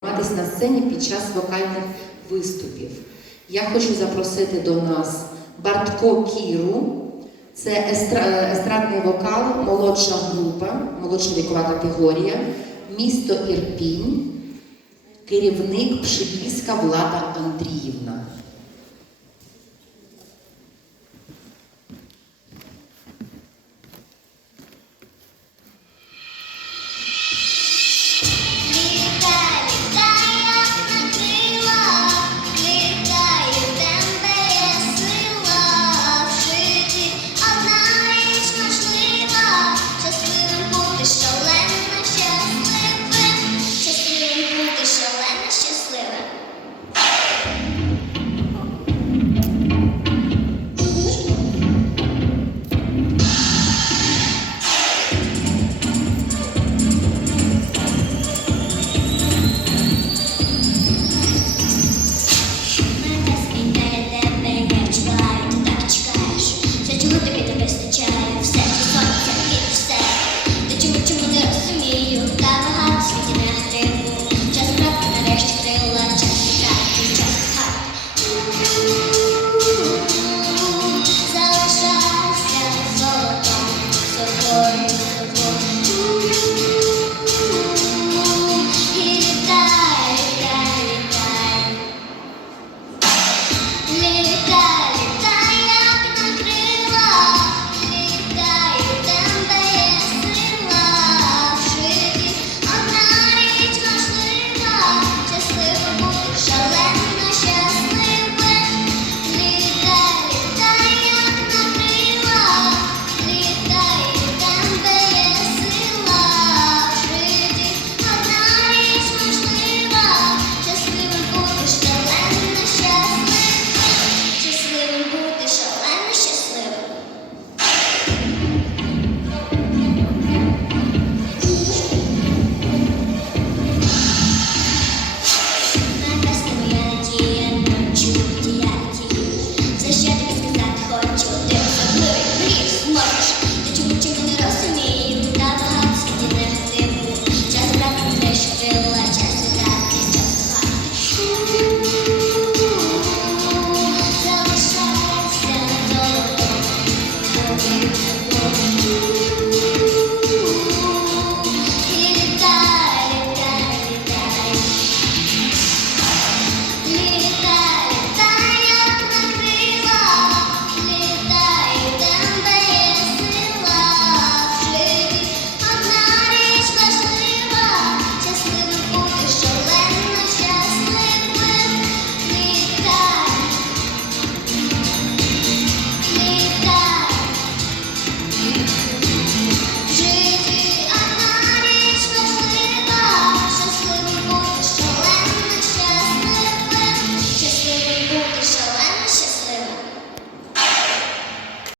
триматись на сцені під час вокальних виступів. Я хочу запросити до нас Бартко Кіру. Це е, естрадний вокал, молодша група, молодша вікова категорія, місто Ірпінь, керівник Пшипільська Влада Андріївна.